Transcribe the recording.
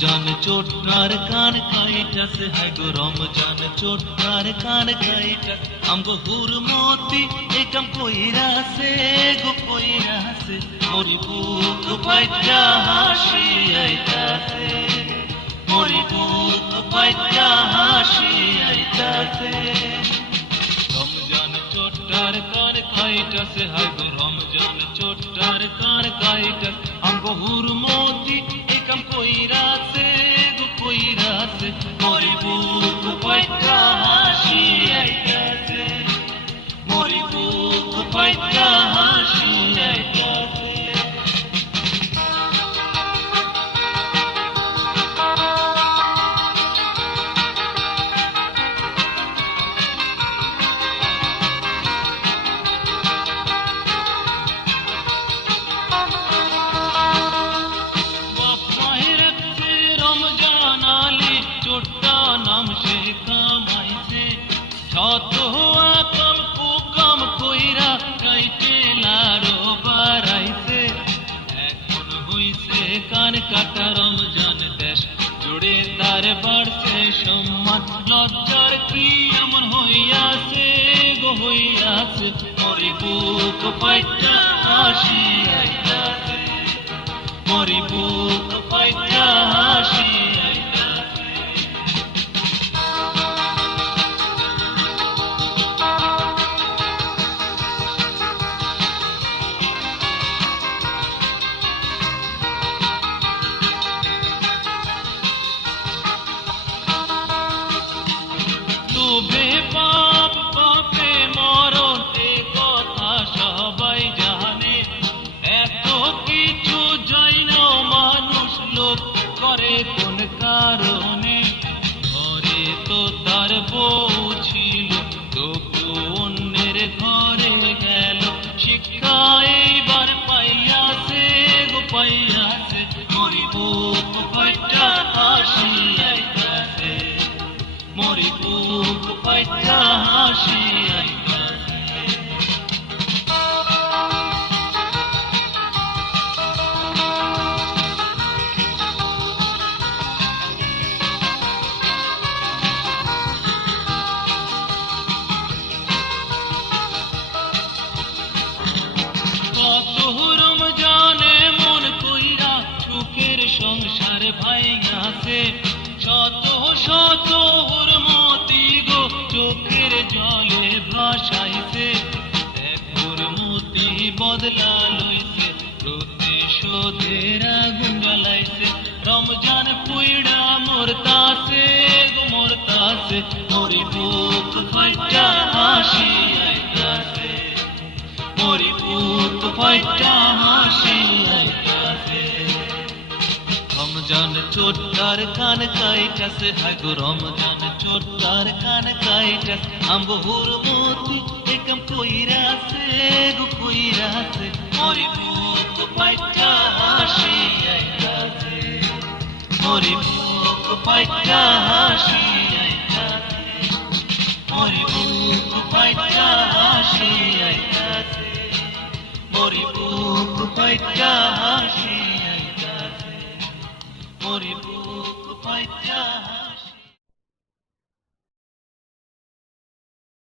রমজান চোট্টার কান কাইটাছে, হাই গো রমজান চোট্টার কান কাইটাছে, আমগো হুরমতি একাম কইরাছে গো কইরাছে, মরি বুক পাইটা হাসি আইতাছে, মরি বুক পাইটা হাসি আইতাছে। রমজান চোট্টার কান কাইটাছে, হাই গো রমজান চোট্টার কান কাইটাছে, আমগো হুরমতি একাম কইরাছে গো কইরাছে, মরি বুক পাইটা হাসি আইতাছে, মরি বুক পাইটা হাসি আইতাছে। চোট্টা নাম সে কামাইছে, শত আকাম কুকাম কইরা গাইতে লাড়ো বাড়াইছে, এখন হইছে কান কাটা রমজান দেশ জুড়ে তার বাড়ছে সম্মান, লজ্জার কি এমন হইয়াছে গো হইয়াছে, মরি বুক পাইটা হাসি আইতাছে, মরি বুক পাইটা হাসি আইতাছে। লোভে পাপ পাপে মরণ এ কথা সবাই জানে, এত কিছু জাইন মানুষ লোভ করে কোন কারণে, ঘরে তো তার বউ ছিল তবু অন্যের ঘরে গেল, শিক্ষা এইবার পাইয়াছে গো পাইয়াছে, মরি বুক পাইটা হাসি আইতাছে, মরি বুক পাইটা হাসি আইতাছে। কত রমজানে মন কইরা সুখের সংসার ভাইয়াছে, শত শত হুরমতি গো চোখের জলে ভাসাইছে, এক হুরমতি বদলা লইছে প্রতিশোধের আগুন জ্বালাইছে, রমজান পুইড়া মরতাছে গো মরতাছে, মরি বুক পাইটা হাসি আইতাছে, মরি বুক পাইটা হাসি আইতাছে। রমজান চোট্টার কান কাইটাছে, হাই গো রমজান চোট্টার কান কাইটাছে, আমগো হুরমতি একাম কইরাছে গো কইরাছে, মরি বুক পাইটা হাসি আইতাছে, মরি বুক পাইটা হাসি আইতাছে, মরি বুক পাইটা হাসি আইতাছে, মরি বুক পাইটা হাসি আইতাছে, মরি বুক পাইটা।